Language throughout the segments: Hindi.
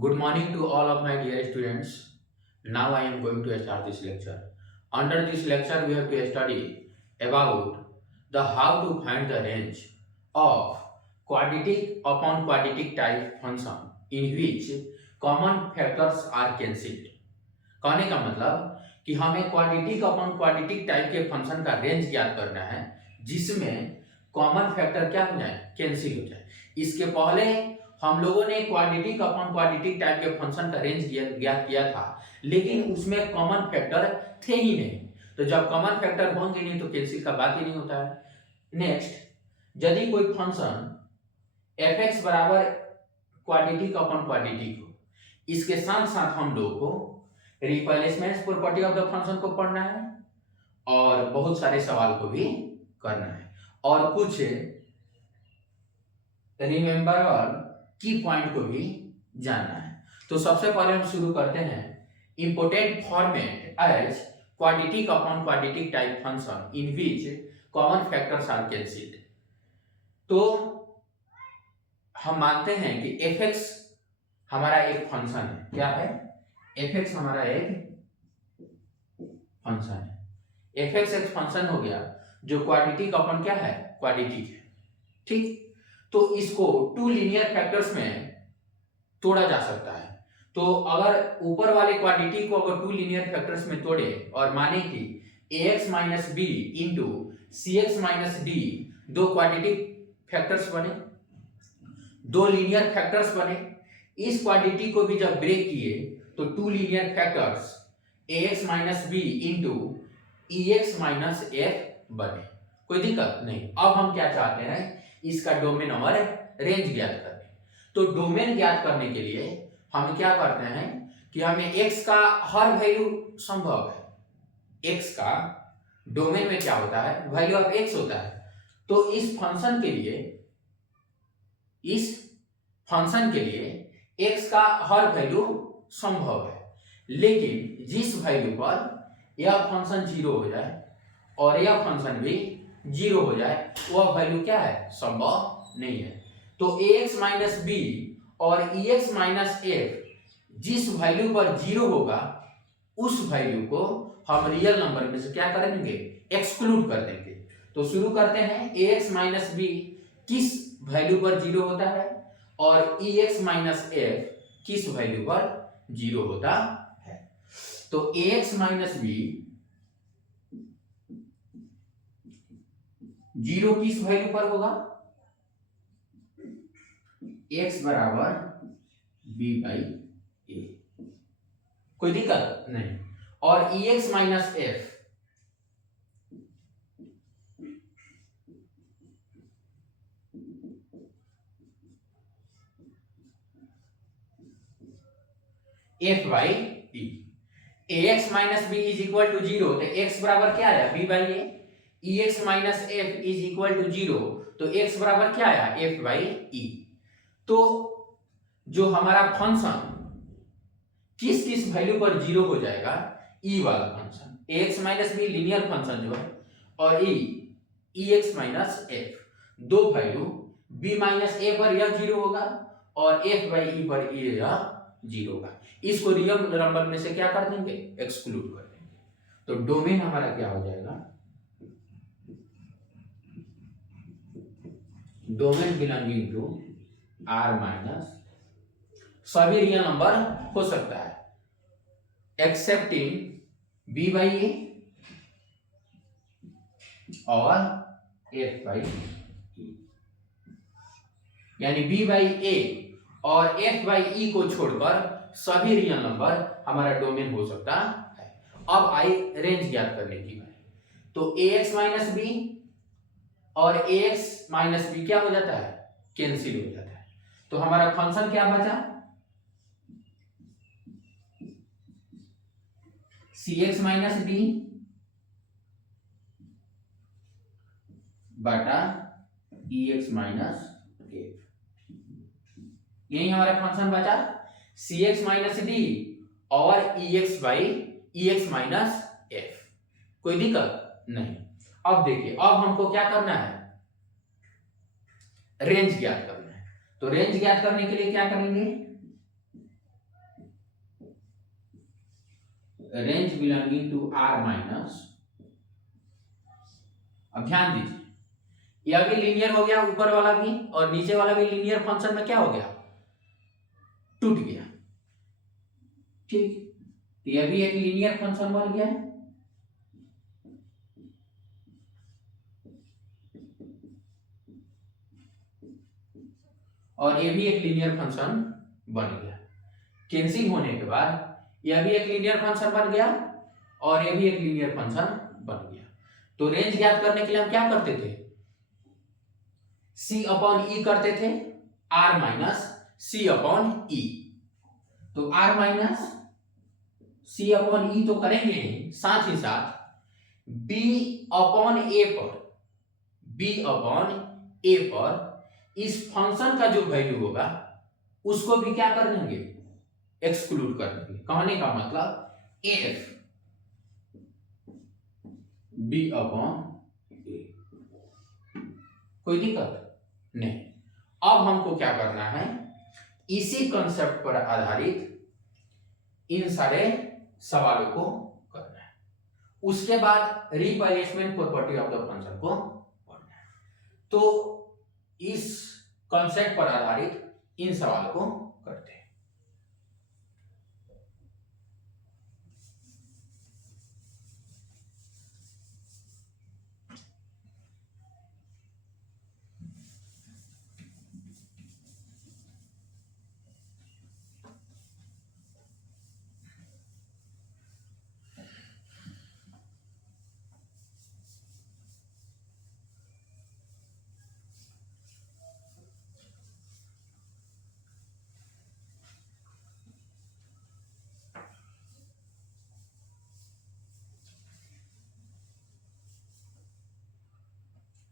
Good morning to all of my dear students. Now I am going to start this lecture. Under this lecture, we have to study about the how to find the range of quadratic upon quadratic type function in which common factors are cancelled. कहने का मतलब कि हमें क्वाड्रेटिक अपॉन क्वाड्रेटिक टाइप के फंक्शन का रेंज ज्ञात करना है जिसमें कॉमन फैक्टर क्या हो जाए, कैंसिल हो जाए। इसके पहले हम लोगों ने क्वाड्रेटिक अपॉन क्वाड्रेटिक टाइप के फंक्शन का रेंज ज्ञात किया था, लेकिन उसमें कॉमन फैक्टर थे ही नहीं। तो जब कॉमन फैक्टर होंगे नहीं तो कैंसिल का बात ही नहीं होता है। नेक्स्ट, यदि कोई फंक्शन एफ एक्स बराबर क्वाड्रेटिक अपॉन क्वाड्रेटिक हो, इसके साथ साथ हम लोग को replacement property of the function को पढ़ना है और बहुत सारे सवाल को भी करना है और कुछ रिमेम्बरेबल की पॉइंट को भी जानना है। तो सबसे पहले हम शुरू करते हैं important format as quadratic upon quadratic type function in which common factors are cancelled. तो हम मानते हैं कि एफ एक्स हमारा एक फंक्शन है। क्या है? एफ एक्स हमारा एक फंक्शन है। एफ एक्स एक फंक्शन हो गया जो क्वाड्रेटिक अपॉन क्या है, क्वाड्रेटिक है। ठीक, तो इसको टू लीनियर फैक्टर्स में तोड़ा जा सकता है। तो अगर ऊपर वाले क्वाड्रेटिक को अगर टू लीनियर फैक्टर्स में तोड़े और माने कि ax माइनस बी इंटू सी एक्स माइनस डी दो क्वाड्रेटिक फैक्टर्स बने, दो लीनियर फैक्टर्स बने। इस क्वाड्रेटिक को भी जब ब्रेक किए तो two linear factors ax minus B into ex minus F बने। कोई दिक्कत नहीं। अब हम क्या चाहते हैं, इसका डोमेन और रेंज ज्ञात करने। तो डोमेन ज्ञात करने के लिए हम क्या करते हैं कि हमें x का हर वैल्यू संभव है। x का डोमेन में क्या होता है, वैल्यू ऑफ x होता है। तो इस फंक्शन के लिए x का हर वैल्यू संभव है, लेकिन जिस वैल्यू पर यह फंक्शन जीरो हो जाए और यह फंक्शन भी जीरो हो जाए वह वैल्यू क्या है, संभव नहीं है। तो ax माइनस बी और ex माइनस एफ जिस वैल्यू पर जीरो होगा उस वैल्यू को हम रियल नंबर में से क्या करेंगे, एक्सक्लूड कर देंगे। तो शुरू करते हैं, ax माइनस बी किस वैल्यू पर जीरो होता है और ex माइनस एफ किस वैल्यू पर जीरो होता है। तो ax माइनस बी जीरो किस वैल्यू पर होगा, x बराबर b बाई ए। कोई दिक्कत नहीं। और ex minus f f by t. ax minus b is equal to zero, तो x बराबर क्या आया, b by a. ex minus f is equal to zero, तो x बराबर क्या आया, f बाई ई। तो जो हमारा फंक्शन किस किस वैल्यू पर जीरो हो जाएगा, e वाला function, ax minus be linear function जो है, और ex माइनस एफ दो वैल्यू b माइनस ए पर यह जीरो होगा और f बाई ई पर यह जीरो होगा। इसको रियल नंबर में से क्या कर देंगे, एक्सक्लूड कर देंगे। तो डोमेन हमारा क्या हो जाएगा, domain belonging to R minus सभी रियल नंबर हो सकता है एक्सेप्टिंग बी बाई ए और एफ बाई ई, यानी बी बाई ए और एफ बाई ई को छोड़कर सभी रियल नंबर हमारा डोमेन हो सकता है। अब आई रेंज ज्ञात करने की बात। तो ax माइनस बी और ax माइनस बी क्या हो जाता है, कैंसिल हो जाता है। तो हमारा फंक्शन क्या बचा, cx माइनस डी बटा ex माइनस एफ। यही हमारा फंक्शन बचा, cx माइनस डी और ex by ex minus F. कोई दिक्कत नहीं। अब देखिए, अब हमको क्या करना है, रेंज ज्ञात करना है। तो रेंज ज्ञात करने के लिए क्या करेंगे, range belonging to R minus, अब ध्यान दीजिए यह भी लीनियर हो गया, ऊपर वाला भी और नीचे वाला भी लीनियर फंक्शन में क्या हो गया, टूट गया। ठीक, तो यह भी एक लीनियर फंक्शन बन गया है। और ये भी एक लीनियर फंक्शन बन गया। कैंसिल होने के बाद यह भी एक लीनियर फंक्शन बन गया और यह भी एक लीनियर फंक्शन बन गया। तो रेंज ज्ञात करने के लिए हम क्या करते थे, सी अपॉन ई करते थे, आर माइनस सी अपॉन ई। तो आर माइनस सी अपॉन ई तो करेंगे ही, साथ ही साथ बी अपॉन ए पर, बी अपॉन ए पर इस फंक्शन का जो वैल्यू होगा उसको भी क्या कर देंगे, एक्सक्लूड कर देंगे। कहने का मतलब एफ बी अपॉन ए, कोई दिक्कत नहीं। अब हमको क्या करना है, इसी कंसेप्ट पर आधारित इन सारे सवालों को करना है। उसके बाद replacement property of the function को पढ़ना है। तो इस कंसेप्ट पर आधारित इन सवालों को करते हैं।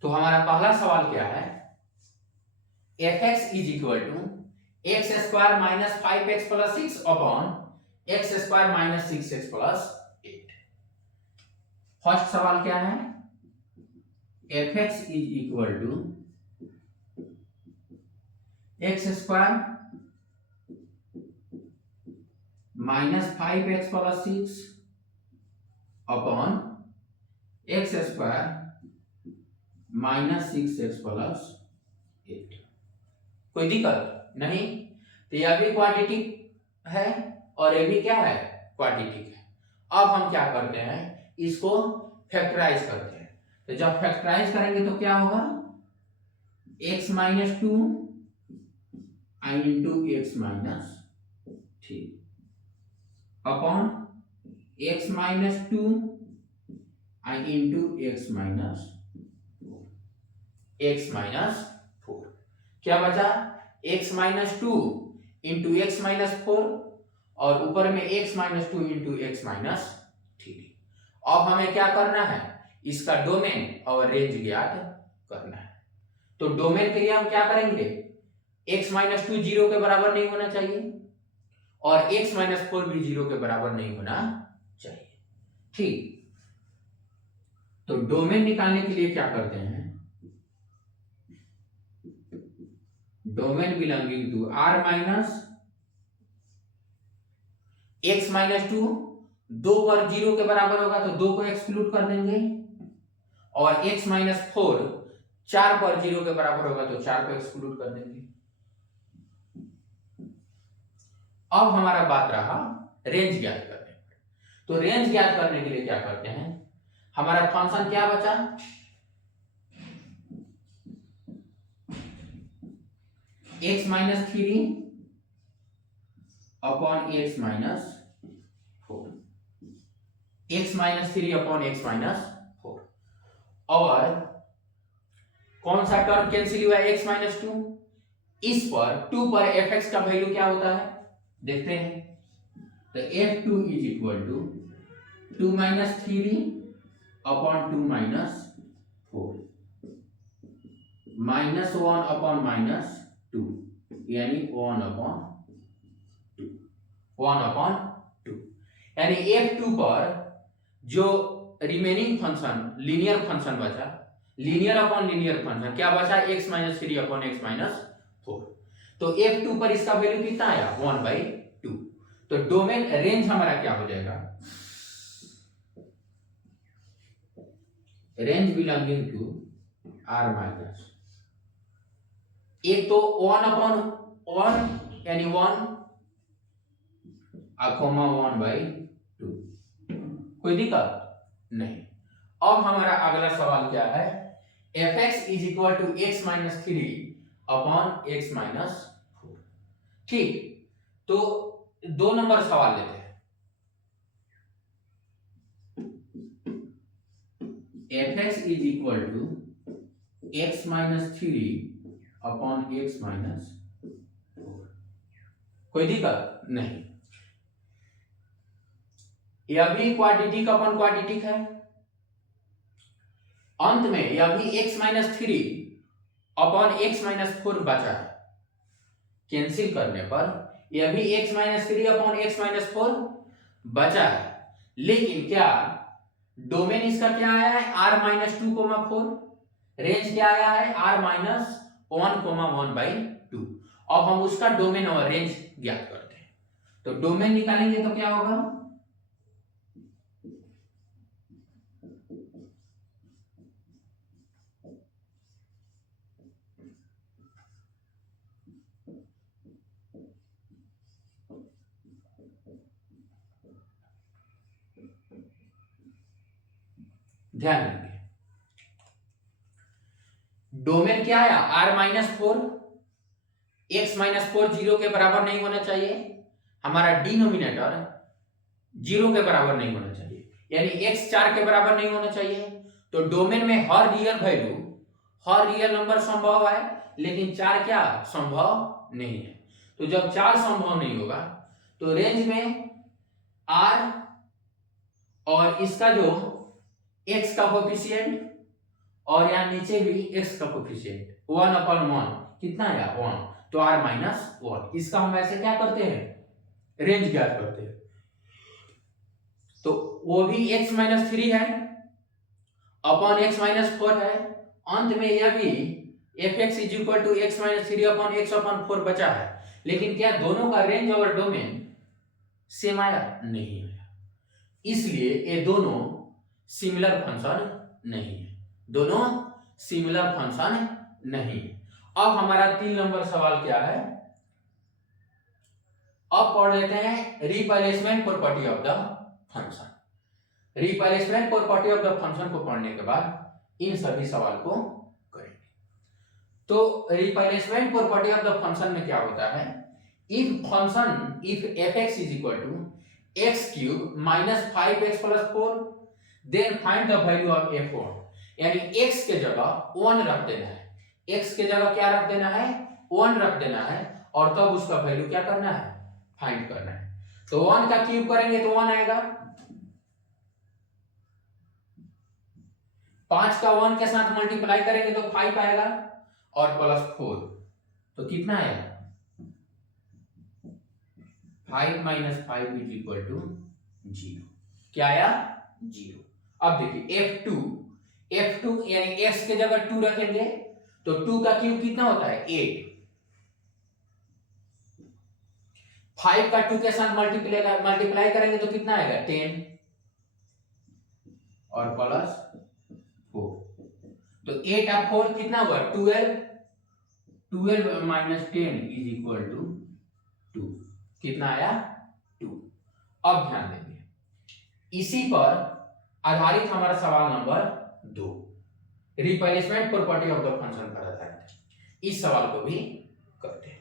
तो हमारा पहला सवाल क्या है, f x is equal to x square minus 5x plus 6 upon x square minus 6x plus 8। First सवाल क्या है, f x is equal to x square minus 5x plus 6 upon x square minus 6x plus 8। कोई दिक्कत नहीं। तो यह भी क्वाड्रेटिक है और ये भी क्या है, क्वाड्रेटिक है। अब हम क्या करते हैं, इसको फैक्टराइज करते हैं। तो जब फैक्टराइज करेंगे तो क्या होगा, x minus 2 into x minus 3 upon x minus 2 into x minus x minus 4। क्या बचा, x minus 2 into x minus 4 और ऊपर में x minus 2 into x minus 3। अब हमें क्या करना है, इसका डोमेन और रेंज ज्ञात करना है। तो डोमेन के लिए हम क्या करेंगे, x माइनस 2 जीरो के बराबर नहीं होना चाहिए और x माइनस 4 भी जीरो के बराबर नहीं होना चाहिए। ठीक, तो डोमेन निकालने के लिए क्या करते हैं, domain belonging to R minus x minus 2, 2 पर जीरो के बराबर होगा तो 2 को एक्सक्लूड कर देंगे और x माइनस 4 4 पर जीरो के बराबर होगा तो 4 को एक्सक्लूड कर देंगे। अब हमारा बात रहा रेंज ज्ञात करने पर। तो रेंज ज्ञात करने के लिए क्या करते हैं, हमारा फंक्शन क्या बचा, x minus 3 upon x minus 4, x minus 3 upon x minus 4। और कौन सा टर्म कैंसिल हुआ, x माइनस 2। इस पर 2 पर fx का वैल्यू क्या होता है देखते हैं। तो f2 is equal to 2 minus 3 upon 2 minus 4 minus 1 upon minus 2 यानी 1 अपॉन 2 यानी f2 पर जो रिमेनिंग फंक्शन लीनियर फंक्शन बचा, लीनियर अपॉन लीनियर फंक्शन क्या बचा, x minus 3 upon x minus 4। तो f2 पर इसका वैल्यू कितना आया, 1/2। तो डोमेन रेंज हमारा क्या हो जाएगा, range belonging to R minus, एक तो 1/1 यानी 1 अकोमा 1/2, कोई दिक्कत नहीं। अब हमारा अगला सवाल क्या है, f x is equal to x minus 3 upon x minus 4। ठीक, तो 2 नंबर सवाल लेते हैं। F x is equal to x minus 3 upon x minus 4, कोई दिक्कत नहीं। यह भी क्वाड्रेटिक अपॉन क्वाड्रेटिक है। अंत में यह भी x minus 3 upon x minus 4 बचा है। कैंसिल करने पर यह भी x minus 3 upon x minus 4 बचा है, लेकिन क्या डोमेन इसका क्या आया है, r माइनस 2,4, रेंज क्या आया है, r माइनस 1,1/2। अब हम उसका डोमेन और रेंज ज्ञात करते हैं, तो डोमेन निकालेंगे तो क्या होगा, ध्यान देंगे। डोमेन क्या आया, r minus 4, x minus 4 zero के बराबर नहीं होना चाहिए, हमारा डिनोमिनेटर जीरो के बराबर नहीं होना चाहिए, यानी x 4 के बराबर नहीं होना चाहिए। तो डोमेन में हर रियल वैल्यू, हर रियल नंबर संभव है, लेकिन 4 क्या संभव नहीं है। तो जब 4 संभव नहीं होगा तो रेंज में r और इसका जो x का कोफिशिएंट और यहां नीचे भी x का कोफिशिएंट 1/1 कितना है 1, तो r माइनस 1, इसका हम ऐसे क्या करते हैं, रेंज ज्ञात करते हैं। तो वो भी x माइनस 3 है अपॉन x माइनस 4 है। अंत में यह भी f x is equal to x minus 3 upon x upon 4 बचा है, लेकिन क्या दोनों का रेंज और डोमेन सेम आया, नहीं आया, इसलिए ये दोनों सिमिलर फंक्शन नहीं है, दोनों सिमिलर फंक्शन नहीं है। अब हमारा 3 नंबर सवाल क्या है, अब पढ़ लेते हैं replacement property of the function. Replacement property of the function को पढ़ने के बाद इन सभी सवाल को करेंगे। तो replacement property of the function में क्या होता है, if f x is equal to x cube minus 5x plus 4, then find the value of f1, यानी x के जगह 1 रख देना है, x के जगह क्या रख देना है, 1 रख देना है, और तब उसका वैल्यू क्या करना है, फाइंड करना है। तो 1 का क्यूब करेंगे तो 1 आएगा, 5 का 1 के साथ मल्टीप्लाई करेंगे तो 5 आएगा, और प्लस 4 तो कितना आएगा, 5 माइनस 5 इज इक्वल टू 0, क्या आया 0। अब देखिए f2 यानी x के जगह 2 रखेंगे तो 2 का क्यूब कितना होता है 8, 5 का 2 के साथ मल्टीप्लाई करेंगे तो कितना आएगा 10, और प्लस 4, तो 8 और 4 कितना हुआ 12, 12 माइनस 10 इज इक्वल टू 2, कितना आया 2। अब ध्यान देंगे, इसी पर आधारित हमारा सवाल number 2, replacement property of the function पर आधारित, इस सवाल को भी करते हैं।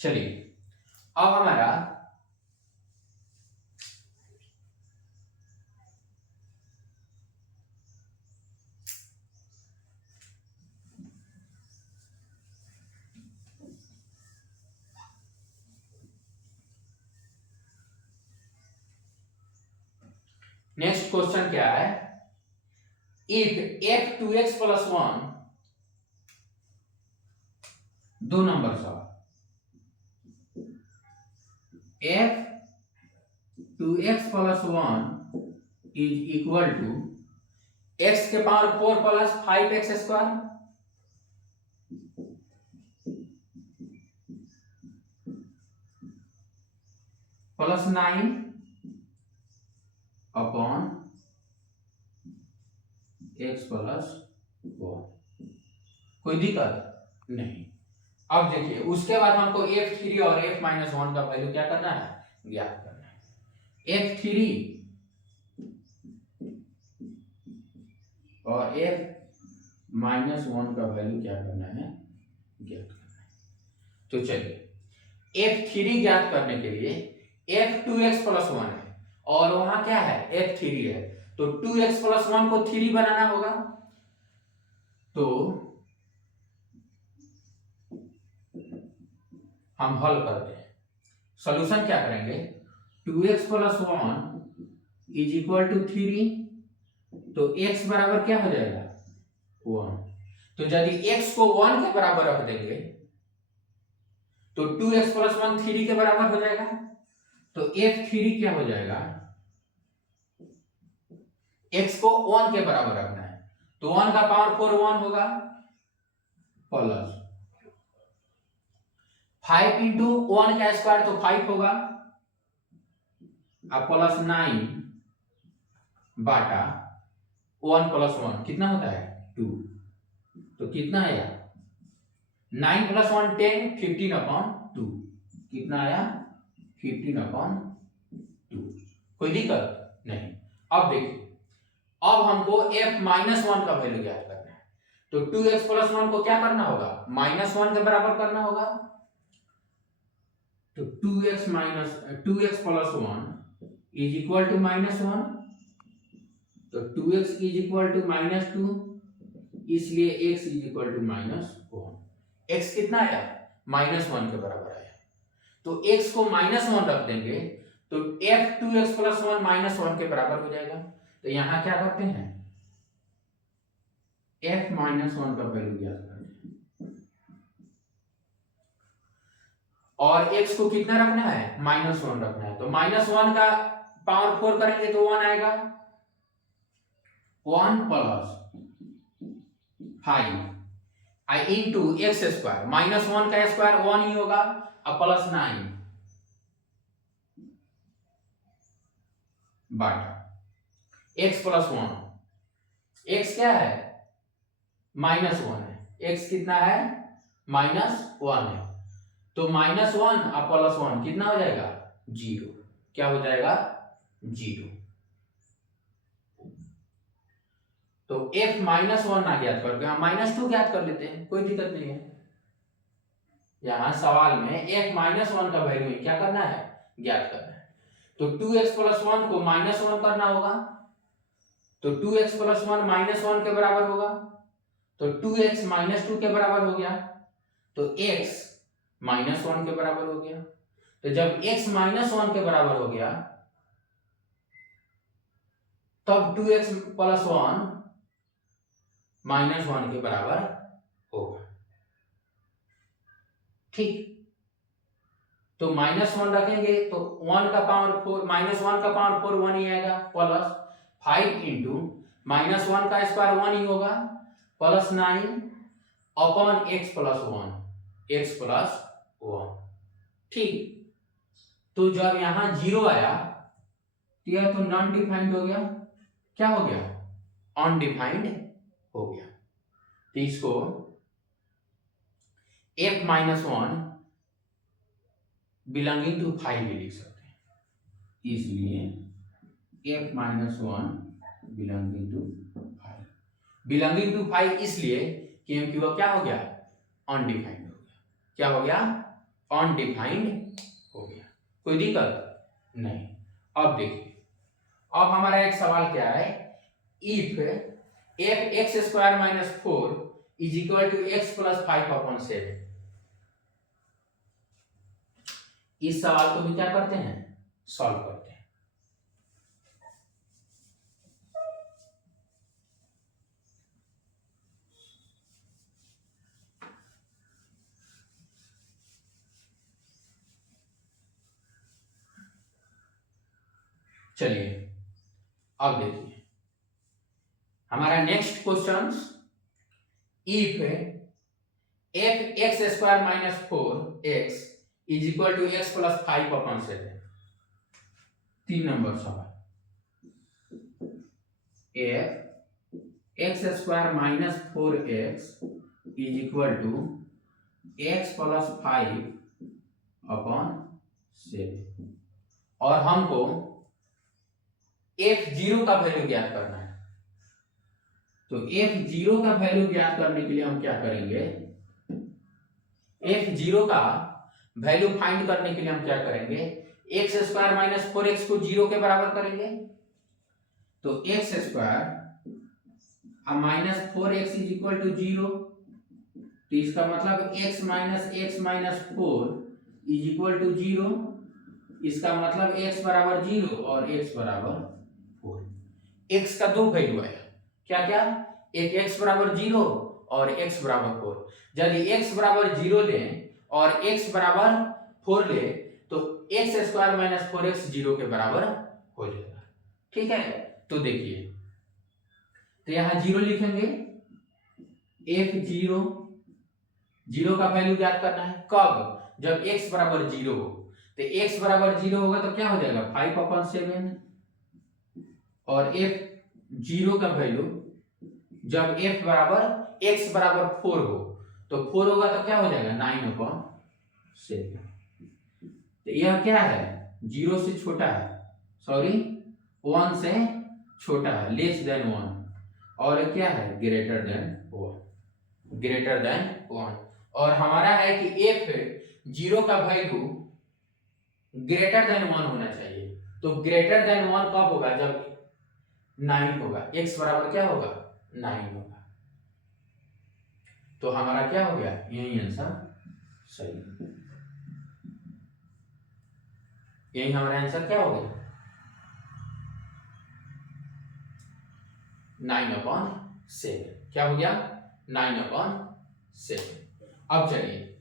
चलिए, अब हमारा नेक्स्ट क्वेश्चन क्या है, इफ f 2x plus 1, दो नंबर सा f 2x plus 1 is equal to x के power 4 plus 5x square plus 9 upon x plus 1। कोई दिक्कत नहीं। अब देखिए उसके बाद हमको f3 और f-1 का वैल्यू क्या करना है, ज्ञात करना है। f3 और f-1 का वैल्यू क्या करना है, ज्ञात करना है। तो चलिए f3 ज्ञात करने के लिए f2x प्लस 1 है और वहां क्या है, f3 है, तो 2x प्लस 1 को 3 बनाना होगा। तो हम हल करते हैं, सॉल्यूशन क्या करेंगे, 2x plus 1 is equal to 3, तो x बराबर क्या हो जाएगा, 1। तो यदि x को 1 के बराबर रख देंगे तो 2x प्लस 1 3 के बराबर हो जाएगा। तो f3 क्या हो जाएगा, x को 1 के बराबर रखना है, तो 1 का पावर 4 1 होगा, प्लस 5 इंटू 1 का स्क्वायर तो 5 होगा, अब प्लस 9 बाटा 1 प्लस 1 कितना होता है, 2। तो कितना आया, 9 प्लस 1 10, 15 अपॉन 2, कितना आया, 15 अपॉन 2। कोई दिक्कत नहीं। अब देखिए अब हमको f-1 का वैल्यू ज्ञात करना है, तो 2x प्लस 1 को क्या करना होगा, -1 के बराबर करना होगा। तो 2x plus 1 is equal to -1, तो 2x इज इक्वल टू -2, इसलिए x is equal to -1। x कितना आया, -1 के बराबर आया, तो x को -1 रख देंगे तो f2x प्लस 1 -1 के बराबर हो जाएगा। तो यहां क्या करते हैं, f-1 का वैल्यू ज्ञात करते हैं, और x को कितना रखना है, -1 रखना है। तो -1 का पावर 4 करेंगे तो 1 आएगा, 1 प्लस 5 आई इंटू एक्स स्क्वायर, -1 का स्क्वायर 1 ही होगा, अब प्लस 9 बाटा x प्लस 1, x क्या है, -1 है, x कितना है, -1 है, तो -1 और प्लस 1 कितना हो जाएगा, 0। क्या हो जाएगा, 0। तो f-1 ना ज्ञात करके हम -2 ज्ञात कर लेते हैं, कोई दिक्कत नहीं है। यहां सवाल में f-1 का वैल्यू क्या करना है, ज्ञात करना है। तो 2x प्लस 1 को -1 करना होगा, तो 2x प्लस 1 -1 के बराबर होगा, तो 2x -2 के बराबर हो गया, तो x -1 के बराबर हो गया। तो जब x -1 के बराबर हो गया तब 2x प्लस 1 -1 के बराबर होगा, ठीक। तो -1 रखेंगे तो 1 का पावर 4, -1 का पावर 4 1 ही आएगा, प्लस 5 इंटू -1 का स्क्वायर 1 ही होगा, प्लस 9 अपॉन x प्लस 1, ठीक। तो जब यहां 0 आया तो यह तो नॉन डिफाइंड हो गया, क्या हो गया, अनडिफाइंड हो गया। तो इसको f-1 बिलोंगिंग टू 5 भी लिख सकते हैं, इसलिए f-1 belonging to 5, belonging to 5 इसलिए क्योंकि वह क्या हो गया, अनडिफाइंड हो गया। क्या हो गया, अनडिफाइंड हो गया, कोई दिक्कत नहीं। अब देखिए अब हमारा एक सवाल क्या है, if f(x² - 4) is equal to x plus 5/7। इस सवाल को भी क्या करते हैं, सॉल्व करते हैं। चलिए अब देखिए हमारा next question, if f x square minus 4x is equal to x plus 5/7। 3 number सवाल, f x square minus 4x is equal to x plus 5/7 और हमको f0 का वैल्यू ज्ञात करना है। तो f0 का वैल्यू ज्ञात करने के लिए हम क्या करेंगे, f0 का वैल्यू फाइंड करने के लिए हम क्या करेंगे, एक्स स्क्वायर माइनस 4x को 0 के बराबर करेंगे। तो x square minus 4x is equal to 0, तो इसका मतलब x minus 4 is equal to 0। इसका मतलब x बराबर 0 और x बराबर 4। x का दो वैल्यू आया, क्या क्या, एक x बराबर 0 और x बराबर 4। यदि x बराबर 0 लें और x बराबर 4 ले तो एक्स स्क्वायर माइनस 4x 0 के बराबर हो जाएगा। ठीक है, तो देखिए, तो यहां 0 लिखेंगे, f0 0 का वैल्यू ज्ञात करना है कब, जब x बराबर 0 हो। तो x बराबर 0 होगा तो क्या हो जाएगा 5/7 और f0 का वैल्यू जब f बराबर x बराबर 4 हो तो 4 होगा तो क्या हो जाएगा 9/7। तो यह क्या है, 0 से छोटा है, सॉरी 1 से छोटा है, लेस देन 1, और क्या है ग्रेटर देन 1, ग्रेटर देन 1। और हमारा है कि f0 का वैल्यू ग्रेटर देन 1 होना चाहिए। तो ग्रेटर देन 1 कब होगा, जब 9 होगा, x बराबर क्या होगा 9 होगा। तो हमारा क्या हो गया, यही आंसर सही, यही हमारा आंसर क्या हो गया 9/7। क्या हो गया 9/7। अब चलिए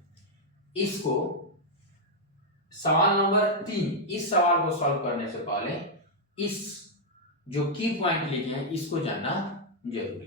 इसको सवाल नंबर 3, इस सवाल को सॉल्व करने से पहले इस जो की पॉइंट लिखे हैं इसको जानना जरूरी है।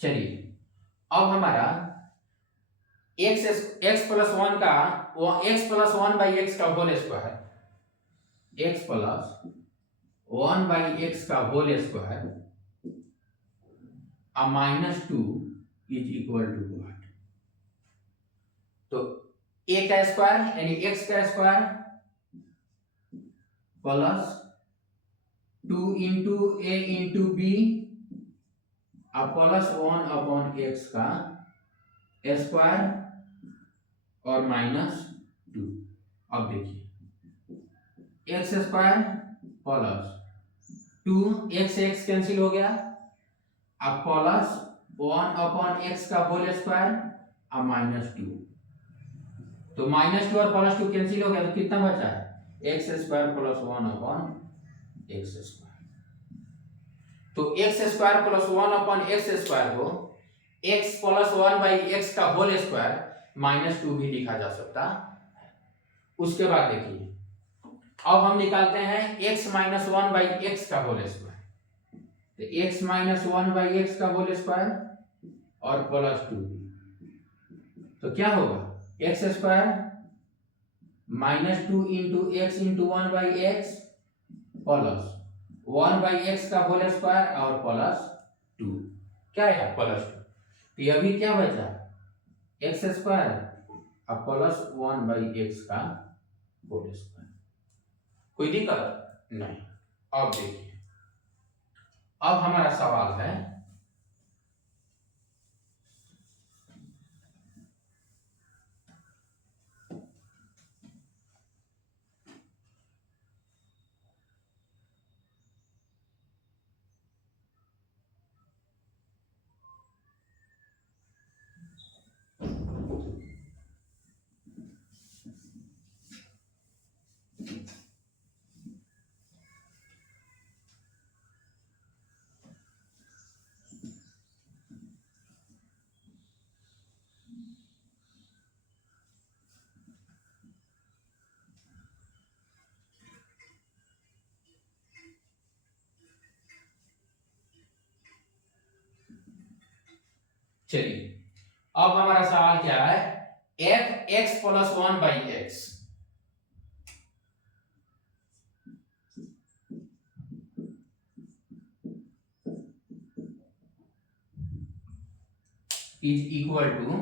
चलिए अब हमारा x प्लस 1 का x प्लस 1 बाई एक्स का whole square, x plus 1 by x का whole square -2 is equal to what. तो a का स्क्वायर यानी x का square plus 2 into a into b plus 1/x का स्क्वायर और -2। अब देखिए x square plus 2 x cancel हो गया, अब प्लस 1/x का होल स्क्वायर अब -2। तो -2 और +2 कैंसिल हो गया तो कितना बचा है x square plus 1/x square. तो x square plus 1/x square को x प्लस 1 बाई एक्स का होल स्क्वायर -2 भी लिखा जा सकता है। उसके बाद देखिए अब हम निकालते हैं x माइनस 1 बाई एक्स का होल स्क्वायर। तो x माइनस 1 बाई एक्स का होल स्क्वायर और +2, तो क्या होगा x square -2 into x into 1 by x plus 1 by x का होल स्क्वायर और +2, क्या है +2। तो ये अभी क्या बचा एक्स स्क्वायर अब प्लस 1 बाई एक्स का होल स्क्वायर। कोई दिक्कत नहीं। अब देखिए अब हमारा सवाल है चलिए अब हमारा सवाल क्या है, f x plus 1/x is equal to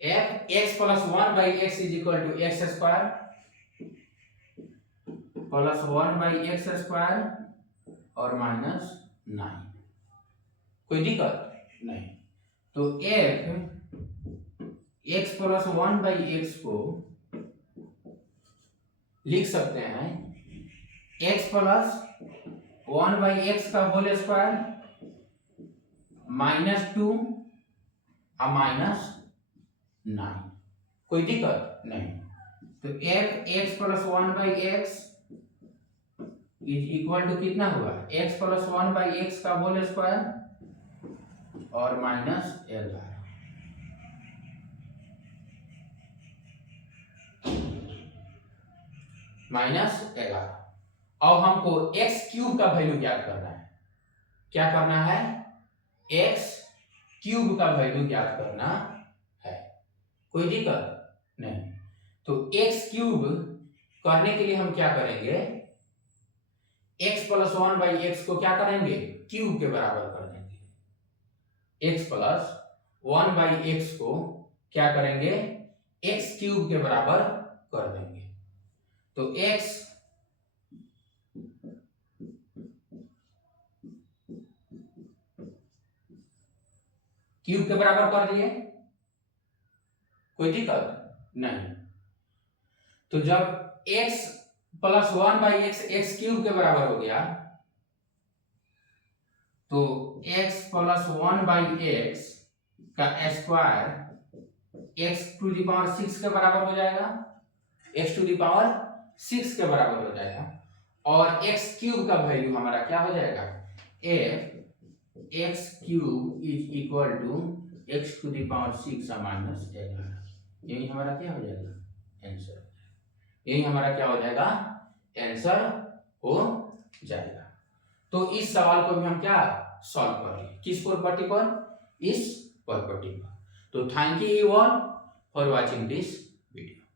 f x plus 1/x is equal to x square plus 1/x square और माइनस 9। कोई दिक्कत नहीं। तो f x plus 1/x को लिख सकते हैं x plus 1/x का होल स्क्वायर -2 और -9। कोई दिक्कत नहीं। तो f x plus 1/x is equal to कितना हुआ, x plus 1/x का होल स्क्वायर और -11। -11। अब हमको x क्यूब का वैल्यू ज्ञात करना है। क्या करना है, x क्यूब का वैल्यू ज्ञात करना है। कोई दिक्कत नहीं। तो x क्यूब करने के लिए हम क्या करेंगे, x plus 1/x को क्या करेंगे, क्यूब के बराबर कर देंगे। x plus 1/x को क्या करेंगे, x क्यूब के बराबर कर देंगे। तो x क्यूब के बराबर कर दिए, कोई दिक्कत नहीं। तो जब x plus 1/x x cube के बराबर हो गया तो x plus 1/x का square x to the power 6 के बराबर हो जाएगा, x to the power 6 के बराबर हो जाएगा। और x क्यूब का वैल्यू हमारा क्या हो जाएगा, f x cube is equal to x to the power 6 -11। यही हमारा क्या हो जाएगा, आंसर। यही हमारा क्या हो जाएगा, आंसर हो जाएगा। तो इस सवाल को भी हम क्या सॉल्व कर रहे हैं, किस प्रॉपर्टी पर, इस प्रॉपर्टी पर। तो thank you all for watching this video.